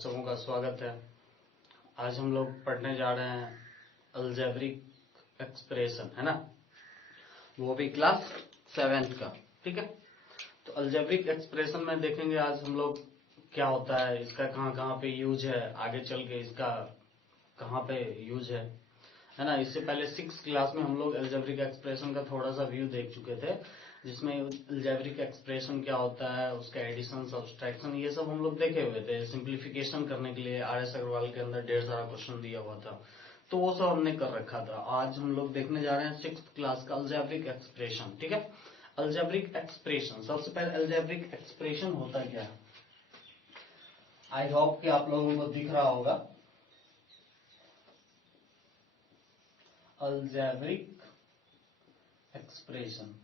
सबों का स्वागत है। आज हम लोग पढ़ने जा रहे हैं अलजेब्रिक एक्सप्रेशन, है ना, वो भी क्लास 7th का। ठीक है, तो अलजेब्रिक एक्सप्रेशन में देखेंगे आज हम लोग क्या होता है, इसका कहाँ कहाँ पे यूज है, आगे चल के इसका कहाँ पे यूज है ना। इससे पहले 6th क्लास में हम लोग अलजेब्रिक एक्सप्रेशन का थोड़ा सा व्यू देख चुके थे, जिसमें अलजेब्रिक एक्सप्रेशन क्या होता है, उसका एडिशन, सब्सट्रैक्शन, ये सब हम लोग देखे हुए थे। सिंप्लीफिकेशन करने के लिए आर एस अग्रवाल के अंदर ढेर सारा क्वेश्चन दिया हुआ था, तो वो सब हमने कर रखा था। आज हम लोग देखने जा रहे हैं 6th क्लास का अलजेब्रिक एक्सप्रेशन। ठीक है, अलजेब्रिक एक्सप्रेशन, सबसे पहले अलजेब्रिक एक्सप्रेशन होता क्या है, आई होप कि आप लोगों को दिख रहा होगा। अलजेब्रिक एक्सप्रेशन,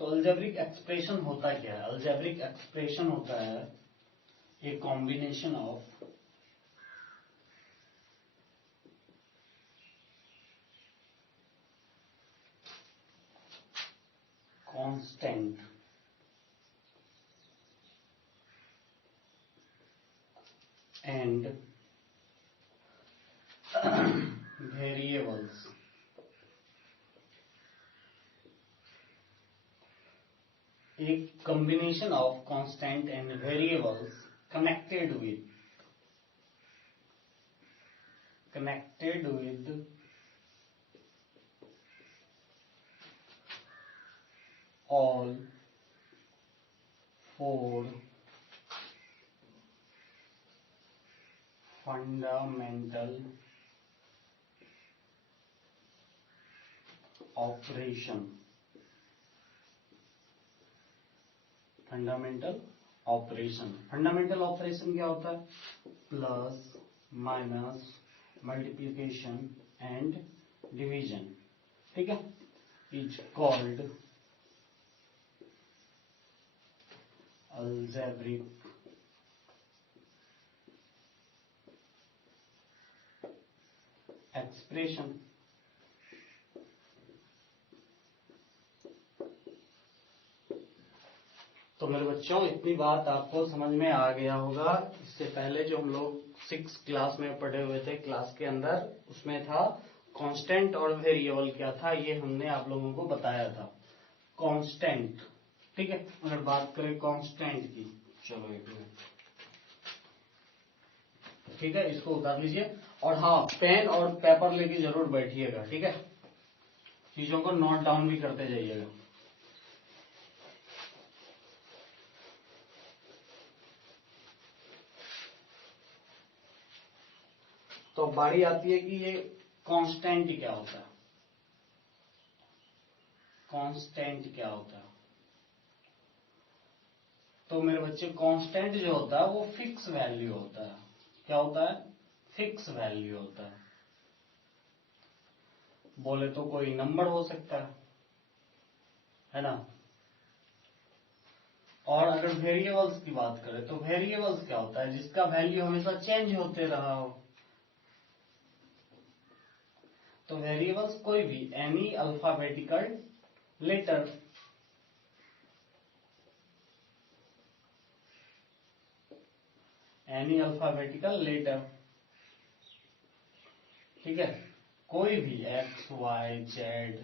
तो अलजेब्रिक एक्सप्रेशन होता क्या है? अलजेब्रिक एक्सप्रेशन होता है a combination of constant and variables a combination of constant and variables connected with all four fundamental operation। Fundamental operation क्या होता है? Plus, minus, multiplication and division. ठीक है, इज कॉल्ड अलजेब्रिक एक्सप्रेशन। तो मेरे बच्चों, इतनी बात आपको समझ में आ गया होगा। इससे पहले जो हम लोग 6th क्लास में पढ़े हुए थे क्लास के अंदर, उसमें था कांस्टेंट और वेरिएबल क्या था, ये हमने आप लोगों को बताया था। कांस्टेंट, ठीक है, अगर बात करें कांस्टेंट की, चलो एक मिनट, ठीक है, इसको उतार लीजिए। और हाँ, पेन और पेपर लेके जरूर बैठिएगा, ठीक है, चीजों को नोट डाउन भी करते जाइएगा। तो बारी आती है कि ये कांस्टेंट क्या होता है। कांस्टेंट क्या होता है? तो मेरे बच्चे, कांस्टेंट जो होता है वो फिक्स वैल्यू होता है। क्या होता है? फिक्स वैल्यू होता है। बोले तो कोई नंबर हो सकता है ना। और अगर वेरिएबल्स की बात करें तो वेरिएबल्स क्या होता है? जिसका वैल्यू हमेशा चेंज होते रहा हो। तो वेरिएबल्स कोई भी, any alphabetical letter, any alphabetical letter, ठीक है, कोई भी X Y Z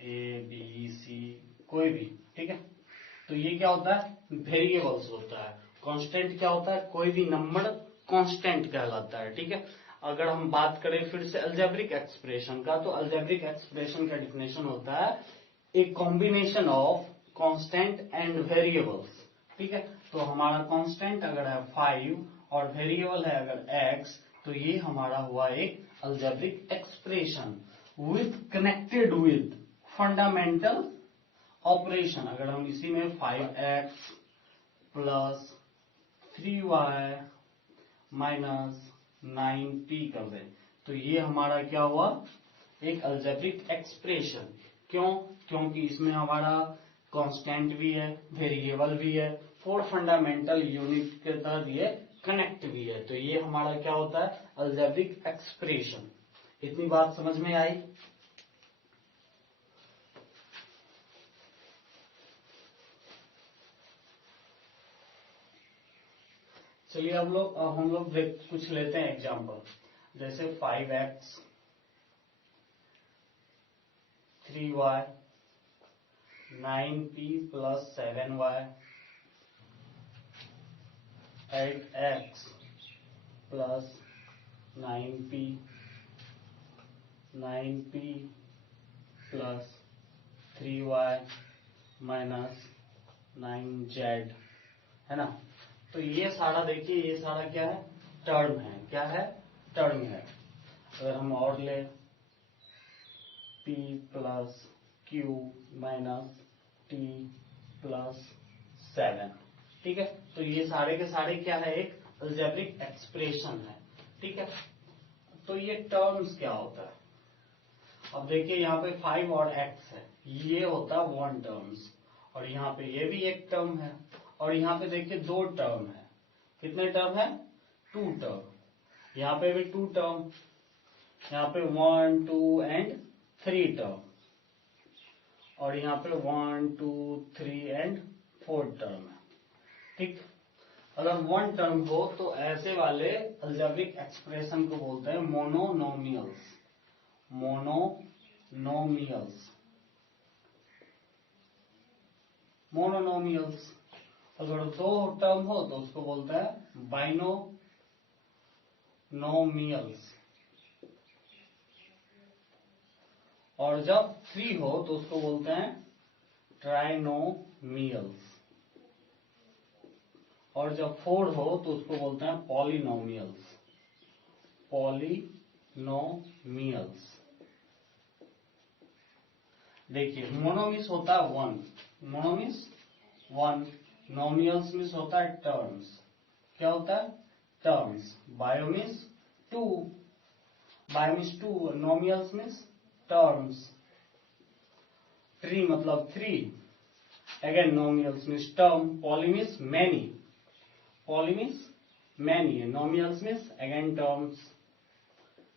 A B C, कोई भी, ठीक है। तो ये क्या होता है? वेरिएबल्स होता है। कांस्टेंट क्या होता है? कोई भी नंबर कांस्टेंट कहलाता है, ठीक है। अगर हम बात करें फिर से अलजेब्रिक एक्सप्रेशन का, तो अलजेब्रिक एक्सप्रेशन का डिफिनेशन होता है a combination of constant and variables. ठीक है, तो हमारा कांस्टेंट अगर है 5 और वेरिएबल है अगर x, तो ये हमारा हुआ एक algebraic expression with connected with fundamental operation. अगर हम इसी में 5x plus 3y minus 9p कर दें, तो ये हमारा क्या हुआ? एक अलजेब्रिक एक्सप्रेशन। क्यों? क्योंकि इसमें हमारा कांस्टेंट भी है, वेरिएबल भी है, 4 फंडामेंटल यूनिट के तहत ये कनेक्ट भी है। तो ये हमारा क्या होता है? Algebraic expression. इतनी बात समझ में आई? चलिए अब हम लोग कुछ लेते हैं एग्जांपल, जैसे 5x 3y 9p + 7y 8x + 9p + 3y - 9z, है ना। तो ये सारा देखिए, ये सारा क्या है, टर्म है। क्या है, टर्म है। अगर हम और ले p + q - t + 7, ठीक है। तो ये सारे के सारे क्या है, एक अलजेब्रिक एक्सप्रेशन है, ठीक है। तो ये टर्म्स क्या होता है, अब देखिए यहाँ पे 5 और x है, ये होता है 1 टर्म्स, और यहाँ पे ये भी एक टर्म है, और यहाँ पे देखिए 2 टर्म है। कितने टर्म है, 2 टर्म। यहाँ पे भी 2 टर्म, यहाँ पे 1 2 एंड 3 टर्म, और यहाँ पे 1 2 3 एंड 4 टर्म है, ठीक। अगर 1 टर्म हो तो ऐसे वाले अलजेब्रिक एक्सप्रेशन को बोलते हैं मोनोनोमियल्स। मोनोनोमियल्स। अगर 2 टर्म हो तो उसको बोलते हैं बाइनोमियल्स, और जब 3 हो तो उसको बोलते हैं ट्राइनोमियल्स, और जब 4 हो तो उसको बोलते हैं पॉलिनोमियल्स। देखिए मोनो मीन्स होता है 1, मोनो मीन्स 1, नोमियल्स मीन्स होता है टर्म्स। क्या होता है, terms. Bio means 2, nomials means terms. Tri मतलब 3, again nomials means term. Poly means many, nomials means again terms,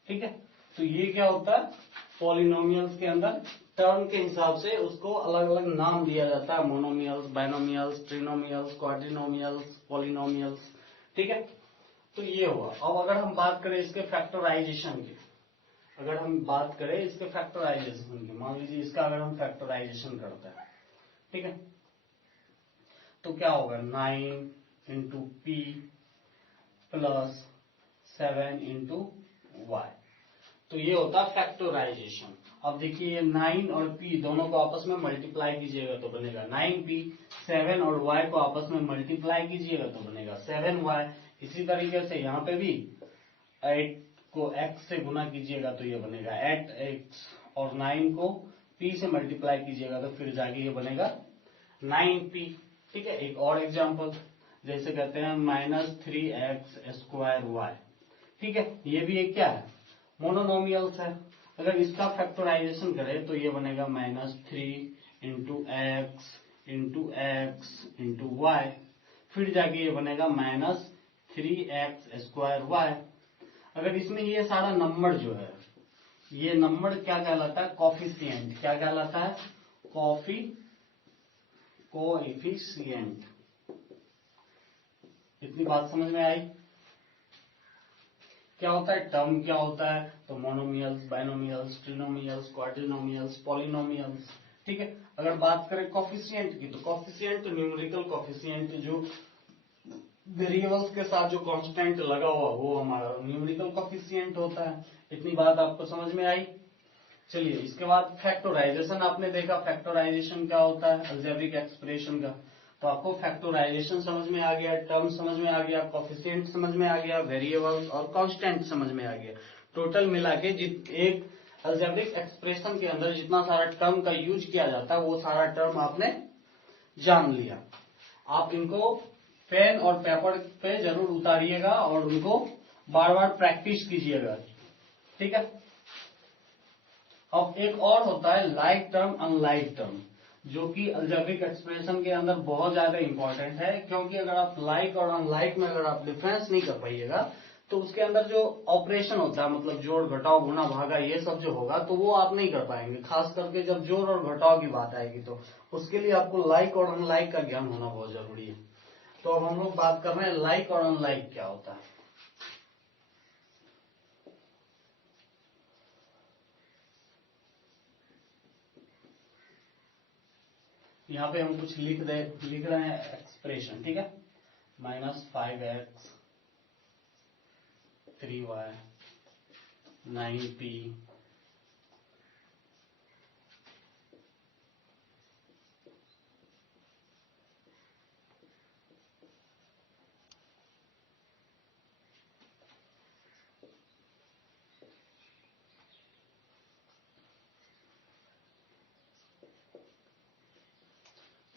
ठीक है। तो ये क्या होता है, पॉलिनोमियल्स के अंदर टर्म के हिसाब से उसको अलग अलग नाम दिया जाता है, मोनोमियल्स, बाइनोमियल्स, ट्रिनोमियल्स, क्वाड्रिनोमियल्स, पॉलिनोमियल्स, ठीक है। तो ये हुआ। अब अगर हम बात करें इसके फैक्टराइजेशन की, मान लीजिए इसका अगर हम फैक्टराइजेशन करते हैं, ठीक है, तो क्या होगा, 9 × p + 7 × y, तो ये होता है फैक्टराइजेशन। अब देखिए ये 9 और p दोनों को आपस में मल्टीप्लाई कीजिएगा तो बनेगा 9p, 7 और y को आपस में मल्टीप्लाई कीजिएगा तो बनेगा 7y। इसी तरीके से यहाँ पे भी 8 को x से गुना कीजिएगा तो ये बनेगा 8x, और 9 को p से मल्टीप्लाई कीजिएगा तो फिर जाके ये बनेगा 9p, ठीक है। एक और एग्जांपल, जैसे कहते हैं -3x²y, ठीक है। ये भी एक क्या है, मोनोनोमियल्स है। अगर इसका फैक्टराइजेशन करें तो ये बनेगा -3 × x × x × y, फिर जाके ये बनेगा -3x²y। अगर इसमें ये सारा नंबर जो है, ये नंबर क्या कहलाता है, कॉफिशिएंट। क्या कहलाता है, कोएफिशिएंट। इतनी बात समझ में आई। क्या होता है, टर्म क्या होता है, तो मोनोमियल्स, बाइनोमियल्स, ट्रिनोमियल्स, क्वाड्रिनोमियल्स, पॉलिनोमियल्स, ठीक है। अगर बात करें कॉफिशिएंट की, तो कॉफिशिएंट न्यूमेरिकल कॉफिशिएंट, जो वेरिएबल्स के साथ जो कांस्टेंट लगा हुआ वो हमारा न्यूमेरिकल कॉफिशिएंट होता है। इतनी बात आपको समझ में आई। चलिए इसके बाद फैक्टराइजेशन आपने देखा, फैक्टराइजेशन क्या होता है अलजेब्रिक एक्सप्रेशन का। तो आपको फैक्टराइजेशन समझ में आ गया, टर्म समझ में आ गया, कॉफिशिएंट समझ में आ गया, वेरिएबल्स और कांस्टेंट समझ में आ गया। टोटल मिला के एक अलजेब्रिक एक्सप्रेशन के अंदर जितना सारा टर्म का यूज किया जाता है वो सारा टर्म आपने जान लिया। आप इनको पेन और पेपर पे जरूर उतारिएगा और उनको बार बार प्रैक्टिस कीजिएगा, ठीक है। अब एक और होता है लाइक टर्म, अनलाइक टर्म, जो कि अलजेब्रिक एक्सप्रेशन के अंदर बहुत ज्यादा इंपॉर्टेंट है, क्योंकि अगर आप लाइक और अनलाइक में अगर आप डिफरेंस नहीं कर पाइएगा तो उसके अंदर जो ऑपरेशन होता है, मतलब जोड़ घटाव गुणा भागा ये सब जो होगा तो वो आप नहीं कर पाएंगे। खास करके जब जोड़ और घटाव की बात आएगी तो उसके लिए आपको लाइक और अनलाइक का ज्ञान होना बहुत जरूरी है। तो अब हम लोग बात कर रहे हैं लाइक और अनलाइक क्या होता है। यहाँ पे हम कुछ लिख रहे हैं एक्सप्रेशन, ठीक है। -5x 3y 9p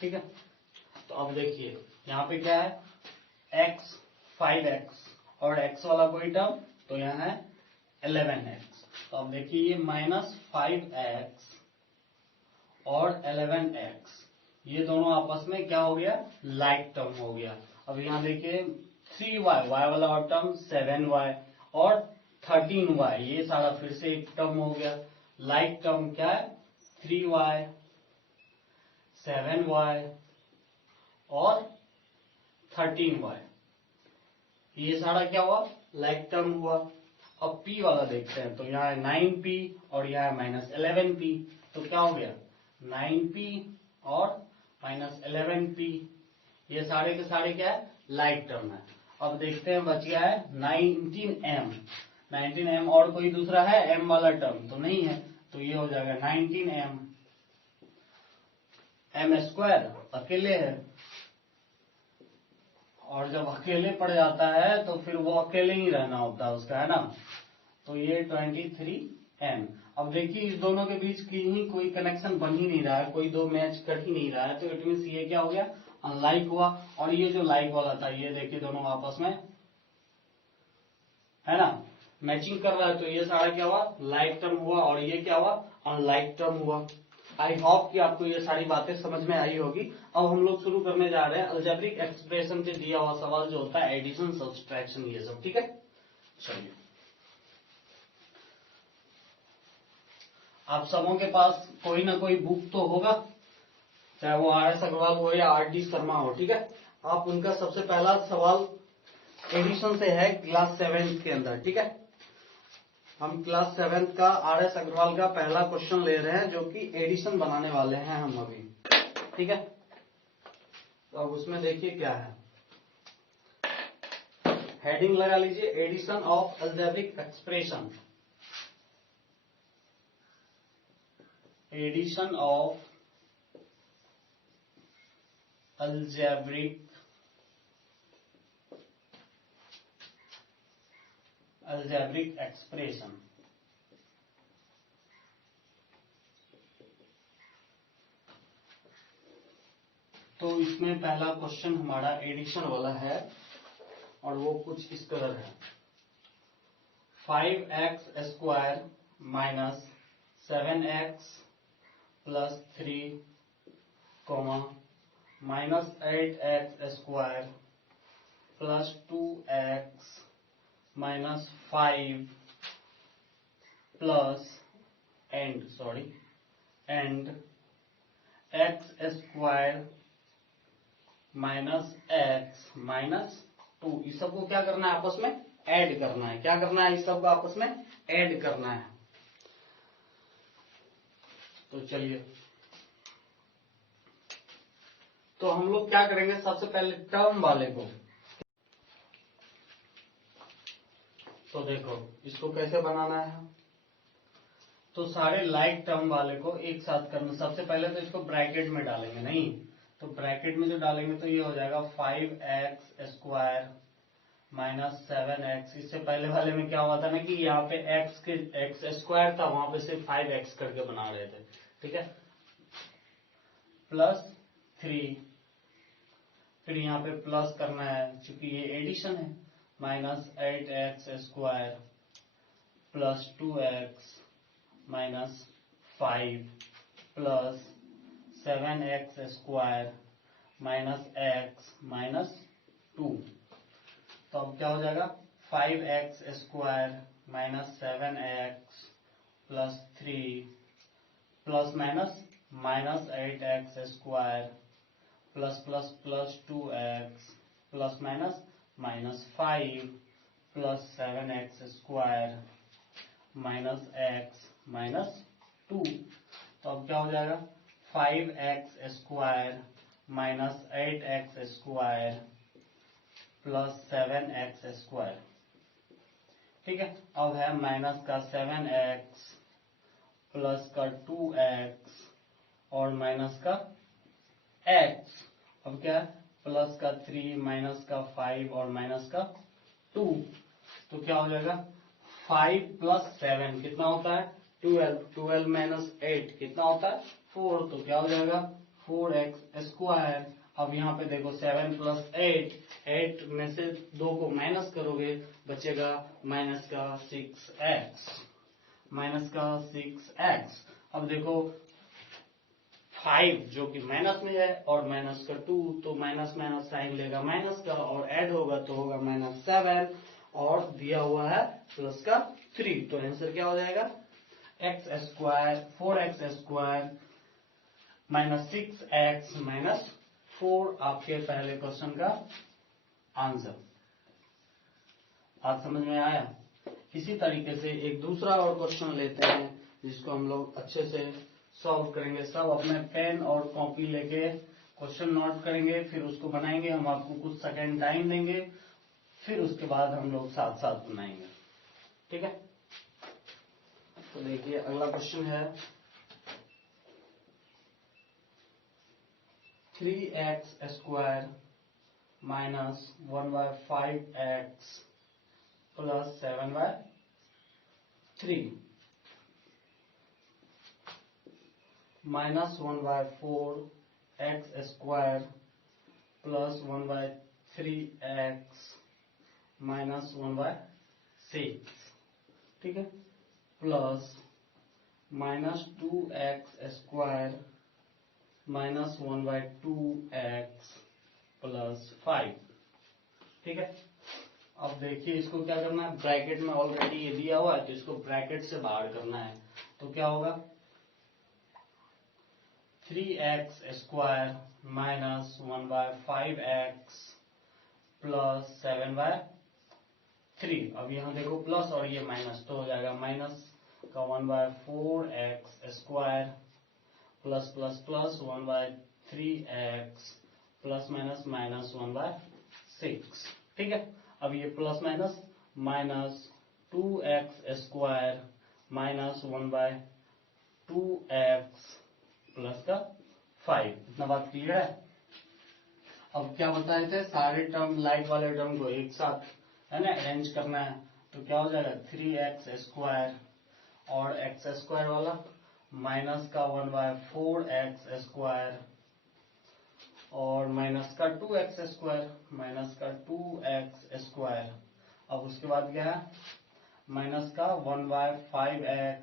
ठीक है। तो अब देखिए यहाँ पे क्या है, x 5x और x वाला कोई टर्म, तो यहाँ है 11x। तो अब देखिए ये -5x और 11x ये दोनों आपस में क्या हो गया, लाइक टर्म हो गया। अब यहाँ देखिए 3y y वाला और टर्म 7y और 13y ये सारा फिर से एक टर्म हो गया। लाइक टर्म क्या है, 3y 7y और 13y ये सारा क्या हुआ, लाइक टर्म हुआ। अब p वाला देखते हैं, तो यहाँ है 9p और यहाँ है -11p, तो क्या हो गया 9p और -11p ये सारे के सारे क्या है, लाइक टर्म है। अब देखते हैं बच गया है 19m। 19m और कोई दूसरा है m वाला टर्म तो नहीं है, तो ये हो जाएगा 19m। m स्क्वायर अकेले है, और जब अकेले पड़ जाता है तो फिर वो अकेले ही रहना होता है उसका, है ना। तो ये 23m। अब देखिए इस दोनों के बीच की ही कोई कनेक्शन बन ही नहीं रहा है, कोई दो मैच कर ही नहीं रहा है, तो इट मीन्स ये क्या हो गया, अनलाइक हुआ। और ये जो लाइक वाला था ये देखिए दोनों आपस में, है ना, मैचिंग कर रहा है, तो ये सारा क्या हुआ, लाइक टर्म हुआ, और ये क्या हुआ, अनलाइक टर्म हुआ। आई होप कि आपको ये सारी बातें समझ में आई होगी। अब हम लोग शुरू करने जा रहे हैं अलजेब्रिक एक्सप्रेशन से दिया हुआ सवाल जो होता है एडिशन, सब्सट्रैक्शन, ये सब, ठीक है। चलिए, आप सबों के पास कोई ना कोई बुक तो होगा, चाहे वो RS अग्रवाल हो या RD शर्मा हो, ठीक है। आप उनका सबसे पहला सवाल एडिशन से है क्लास 7 के अंदर, ठीक है। हम क्लास 7 का RS अग्रवाल का पहला क्वेश्चन ले रहे हैं, जो कि एडिशन बनाने वाले हैं हम अभी, ठीक है। तो अब उसमें देखिए क्या है, हेडिंग लगा लीजिए addition of algebraic expression. Addition of algebraic expression. तो इसमें पहला क्वेश्चन हमारा एडिशन वाला है, और वो कुछ इस तरह है, 5x square minus 7x plus 3 minus 8x square plus 2x minus 5 plus and x square minus x minus 2। इस सबको क्या करना है, आपस में ऐड करना है। क्या करना है, इस सबको आपस में ऐड करना है। तो चलिए, तो हम लोग क्या करेंगे, सबसे पहले टर्म वाले को, तो देखो इसको कैसे बनाना है। तो सारे लाइक टर्म वाले को एक साथ करना, सबसे पहले तो इसको ब्रैकेट में डालेंगे, नहीं तो ब्रैकेट में जो डालेंगे तो ये हो जाएगा 5x स्क्वायर माइनस 7x। इससे पहले वाले में क्या हुआ था ना कि यहाँ पे x स्क्वायर था, वहां पे सिर्फ 5x करके बना रहे थे, ठीक है, प्लस 3, फिर यहाँ पे प्लस करना है क्योंकि ये एडिशन है, minus 8x square plus 2x minus 5 plus 7x square minus x minus 2। तो अब क्या हो जाएगा, 5x square minus 7x plus 3 plus minus 8x square plus plus plus 2x plus minus -5 plus 7x² -x -2। तो अब क्या हो जाएगा 5x² -8x² प्लस 7x²। ठीक है, अब है माइनस का 7x प्लस का 2x और माइनस का x। अब क्या है प्लस का 3 माइनस का 5 और माइनस का 2। तो क्या हो जाएगा 5 प्लस 7 कितना होता है 12। 12 माइनस 8 कितना होता है 4। तो क्या हो जाएगा 4x²। अब यहाँ पे देखो 7 प्लस 8 में से 2 को माइनस करोगे बचेगा माइनस का 6x। अब देखो 5 जो कि माइनस में है और माइनस का 2, तो माइनस माइनस साइन लेगा माइनस का और ऐड होगा तो होगा -7 और दिया हुआ है प्लस का 3। तो आंसर क्या हो जाएगा x² 4x² -6x -4 आपके पहले क्वेश्चन का आंसर। आज समझ में आया। इसी तरीके से एक दूसरा और क्वेश्चन लेते हैं जिसको हम लोग अच्छे से सॉल्व करेंगे। सब अपने पेन और कॉपी लेके क्वेश्चन नोट करेंगे, फिर उसको बनाएंगे। हम आपको कुछ सेकंड टाइम देंगे, फिर उसके बाद हम लोग साथ साथ बनाएंगे। ठीक है, तो देखिए अगला क्वेश्चन है 3x² -1/5x plus 7/3 -1/4x² plus 1/3x -1/6। ठीक है, प्लस -2x² -1/2x प्लस 5। ठीक है, अब देखिए इसको क्या करना है, ब्रैकेट में ऑलरेडी ये दिया हुआ है तो इसको ब्रैकेट से बाहर करना है। तो क्या होगा 3x² -1/5x प्लस 7/3। अब यहाँ देखो प्लस और ये माइनस, तो हो जाएगा माइनस का 1/4x² plus plus plus 1/3x plus minus minus 1/6। ठीक है, अब ये plus minus -2x² -1/2x plus का 5। इतना बात क्लियर है। अब क्या बताए थे, सारे टर्म लाइक वाले टर्म को एक साथ है ना अरेंज करना है। तो क्या हो जाएगा 3x² और x² वाला माइनस का 1/4x² और माइनस का 2x²। अब उसके बाद क्या है माइनस का 1/5x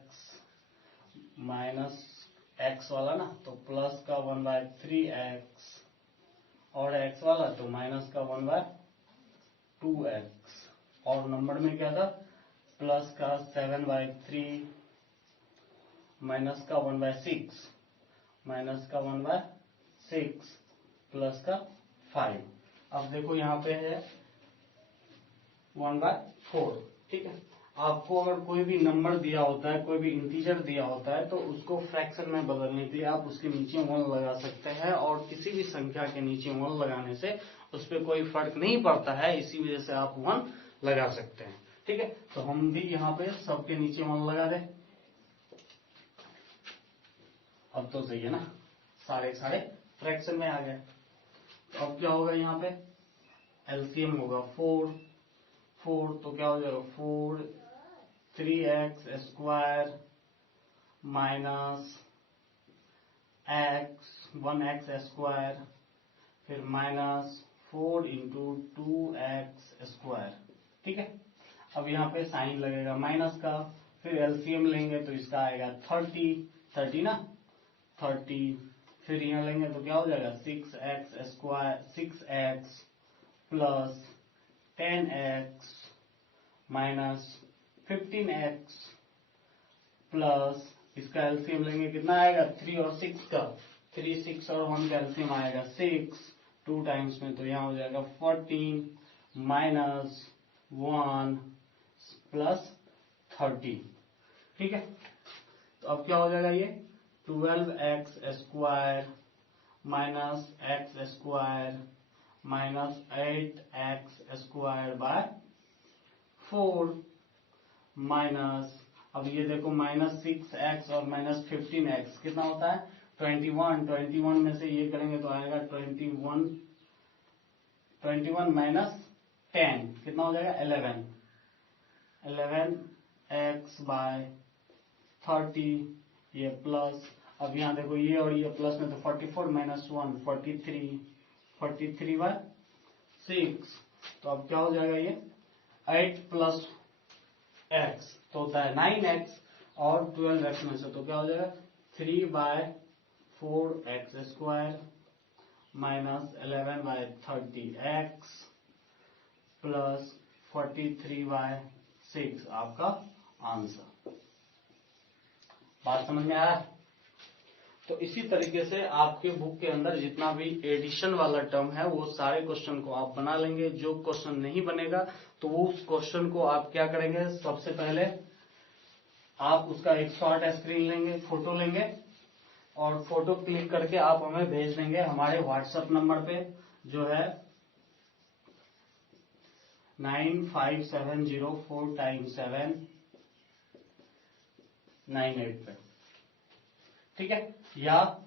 माइनस x वाला ना, तो प्लस का 1/3x और x वाला तो माइनस का 1/2x और नंबर में क्या था प्लस का 7/3 माइनस का 1/6 माइनस का 1/6 प्लस का 5। अब देखो यहाँ पे है 1/4। ठीक है, आपको अगर कोई भी नंबर दिया होता है, कोई भी इंटीजर दिया होता है, तो उसको फ्रैक्शन में बदलने के लिए आप उसके नीचे 1 लगा सकते हैं और किसी भी संख्या के नीचे 1 लगाने से उस पर कोई फर्क नहीं पड़ता है, इसी वजह से आप 1 लगा सकते हैं। ठीक है, तो हम भी यहाँ पे सबके नीचे 1 लगा दें। अब तो सही है ना, सारे फ्रैक्शन में आ गए। तो अब क्या होगा यहाँ पे एलसीएम होगा 4 तो क्या हो जाएगा 4 3x² माइनस x 1x² फिर माइनस 4 इंटू 2x²। ठीक है, अब यहाँ पे साइन लगेगा माइनस का, फिर एलसीएम लेंगे तो इसका आएगा 30 ना 30। फिर यहाँ लेंगे तो क्या हो जाएगा 6x plus 10x minus 15x plus इसका एलसीएम लेंगे कितना आएगा 3 और 6 का, 3 6 और 1 का एलसीएम आएगा 6 2 टाइम्स में, तो यहाँ हो जाएगा 14 माइनस 1 प्लस 30। ठीक है, तो अब क्या हो जाएगा ये 12x square minus x square minus 8x square by 4 minus, अब ये देखो माइनस 6x और माइनस 15x कितना होता है 21 में से ये करेंगे तो आएगा 21 माइनस 10 कितना हो जाएगा 11x बाय 30, ये प्लस, अब यहाँ देखो ये और ये प्लस में तो 44 माइनस 1 43 बाय 6, तो अब क्या हो जाएगा ये 8 प्लस x तो होता है 9x और 12x में से तो क्या हो जाएगा 3 by 4x square minus 11 by 30x plus 43 by 6 आपका आंसर। बात समझ में आया? तो इसी तरीके से आपके बुक के अंदर जितना भी एडिशन वाला टर्म है वो सारे क्वेश्चन को आप बना लेंगे। जो क्वेश्चन नहीं बनेगा तो वो उस क्वेश्चन को आप क्या करेंगे, सबसे पहले आप उसका एक शॉर्ट स्क्रीन लेंगे, फोटो लेंगे और फोटो क्लिक करके आप हमें भेज देंगे हमारे व्हाट्सएप नंबर पे जो है 95704798 पे। ठीक है, या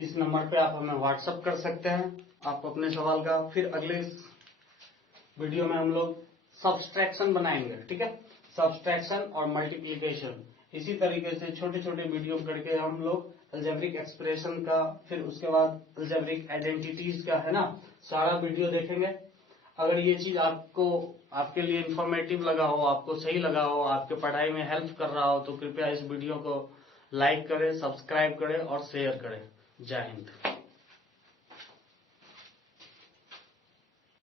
इस नंबर पे आप हमें व्हाट्सएप कर सकते हैं आप अपने सवाल का। फिर अगले वीडियो में हम लोग सब्सट्रैक्शन बनाएंगे। ठीक है, सब्सट्रैक्शन और मल्टीप्लिकेशन, इसी तरीके से छोटे छोटे वीडियो करके हम लोग अलजेब्रिक एक्सप्रेशन का, फिर उसके बाद अलजेब्रिक आइडेंटिटीज का, है ना, सारा वीडियो देखेंगे। अगर ये चीज आपको आपके लिए इंफॉर्मेटिव लगा हो, आपको सही लगा हो, आपके पढ़ाई में हेल्प कर रहा हो तो कृपया इस वीडियो को लाइक करें, सब्सक्राइब करें और शेयर करें। जय हिंद।